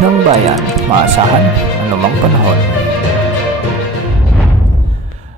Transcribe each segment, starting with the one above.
ng bayan, maasahan anumang panahon.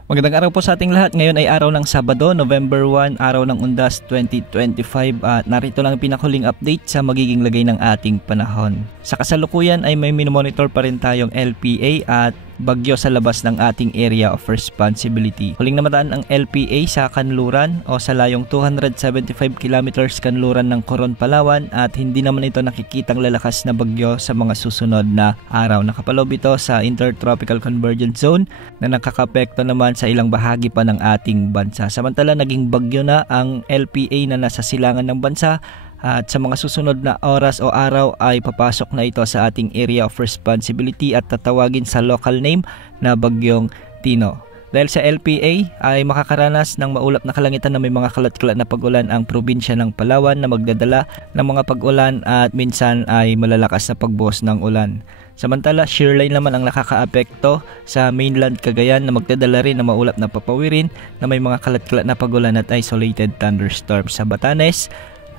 Magandang araw po sa ating lahat. Ngayon ay araw ng Sabado, November 1, araw ng Undas 2025 at narito lang ang pinakahuling update sa magiging lagay ng ating panahon. Sa kasalukuyan ay may minomonitor pa rin tayong LPA at bagyo sa labas ng ating area of responsibility. Huling namataan ang LPA sa Kanluran o sa layong 275 kilometers kanluran ng Coron, Palawan at hindi naman ito nakikitang lalakas na bagyo sa mga susunod na araw. Nakapalob ito sa Intertropical Convergence Zone na nakakapekto naman sa ilang bahagi pa ng ating bansa. Samantala naging bagyo na ang LPA na nasa silangan ng bansa. At sa mga susunod na oras o araw ay papasok na ito sa ating area of responsibility at tatawagin sa local name na Bagyong Tino. Dahil sa LPA ay makakaranas ng maulap na kalangitan na may mga kalat-kalat na pag-ulan ang probinsya ng Palawan na magdadala ng mga pag-ulan at minsan ay malalakas na pagbuhos ng ulan. Samantala, shear line naman ang nakakaapekto sa mainland Cagayan na magdadala rin ng maulap na papawirin na may mga kalat-kalat na pag-ulan at isolated thunderstorms. Sa Batanes,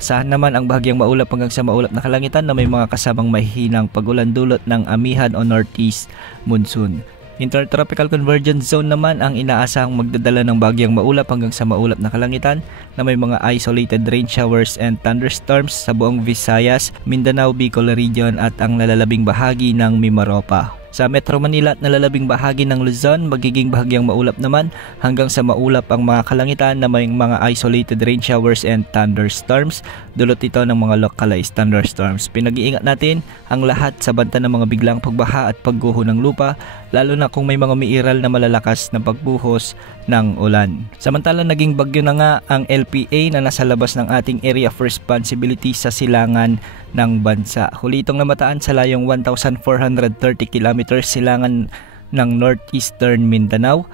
saan naman ang bahagyang maulap hanggang sa maulap na kalangitan na may mga kasamang mahihinang pag-ulan dulot ng amihan o northeast monsoon. Intertropical Convergence Zone naman ang inaasahang magdadala ng bahagyang maulap hanggang sa maulap na kalangitan na may mga isolated rain showers and thunderstorms sa buong Visayas, Mindanao, Bicol Region at ang nalalabing bahagi ng Mimaropa. Sa Metro Manila at nalalabing bahagi ng Luzon, magiging bahagyang maulap naman hanggang sa maulap ang mga kalangitan na may mga isolated rain showers and thunderstorms. Dulot ito ng mga localized thunderstorms. Pinag-iingat natin ang lahat sa banta ng mga biglang pagbaha at pagguho ng lupa, lalo na kung may mga umiiral na malalakas na pagbuhos ng ulan. Samantala naging bagyo na nga ang LPA na nasa labas ng ating area of responsibility sa silangan ng bansa. Huli itong namataan sa layong 1,430 kilometers silangan ng northeastern Mindanao.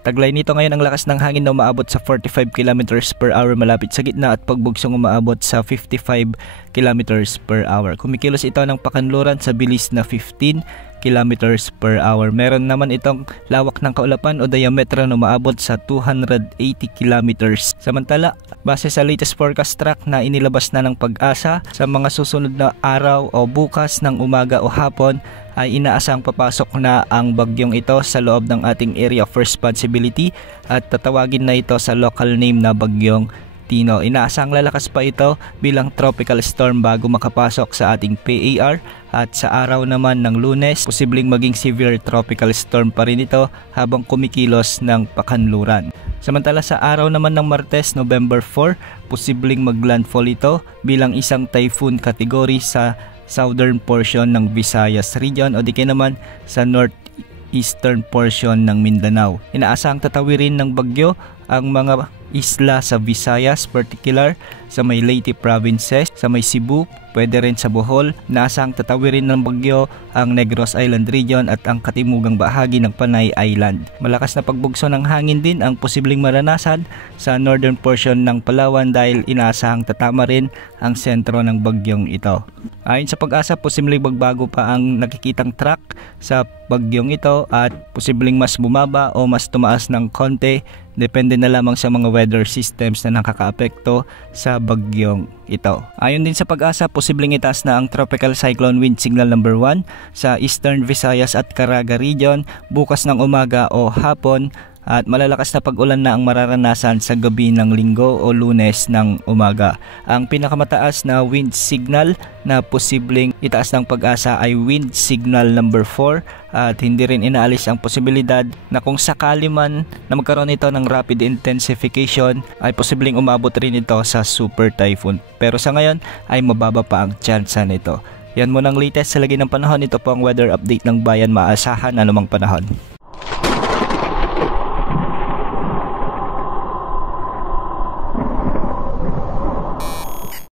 Taglay nito ngayon ang lakas ng hangin na umaabot sa 45 kilometers per hour malapit sa gitna at pagbugsong umaabot sa 55 kilometers per hour. Kumikilos ito ng pakanluran sa bilis na 15 kilometers per hour. Meron naman itong lawak ng kaulapan o diameter na umaabot sa 280 kilometers. Samantala, base sa latest forecast track na inilabas na ng Pag-asa, sa mga susunod na araw o bukas ng umaga o hapon ay inaasang papasok na ang bagyong ito sa loob ng ating area of responsibility at tatawagin na ito sa local name na Bagyong Tino. Inaasang lalakas pa ito bilang tropical storm bago makapasok sa ating PAR at sa araw naman ng Lunes, posibleng maging severe tropical storm pa rin ito habang kumikilos ng pakanluran. Samantala sa araw naman ng Martes, November 4, posibleng maglandfall ito bilang isang typhoon category sa southern portion ng Visayas region o di kaya naman sa northeastern portion ng Mindanao. Inaasahang tatawirin ng bagyo ang mga isla sa Visayas, particular sa may Leyte provinces, sa may Cebu, pwede rin sa Bohol. Inaasahang tatawirin ng bagyo ang Negros Island region at ang katimugang bahagi ng Panay Island. Malakas na pagbugso ng hangin din ang posibleng maranasan sa northern portion ng Palawan dahil inaasahang tatama rin ang sentro ng bagyong ito. Ayon sa Pag-asa, posibleng magbago pa ang nakikitang track sa bagyong ito at posibleng mas bumaba o mas tumaas ng konti. Depende na lamang sa mga weather systems na nakakaapekto sa bagyong ito. Ayon din sa Pag-asa, posibleng itaas na ang Tropical Cyclone Wind Signal number 1 sa Eastern Visayas at Caraga region bukas ng umaga o hapon at malalakas na pag-ulan na ang mararanasan sa gabi ng Linggo o Lunes ng umaga. Ang pinakamataas na wind signal na posibleng itaas ng Pag-asa ay wind signal number 4 at hindi rin inaalis ang posibilidad na kung sakali man na magkaroon ito ng rapid intensification ay posibleng umabot rin ito sa super typhoon. Pero sa ngayon ay mababa pa ang tsansa nito. Yan muna ang latest sa lagay ng panahon. Ito po ang weather update ng bayan, maasahan anumang panahon.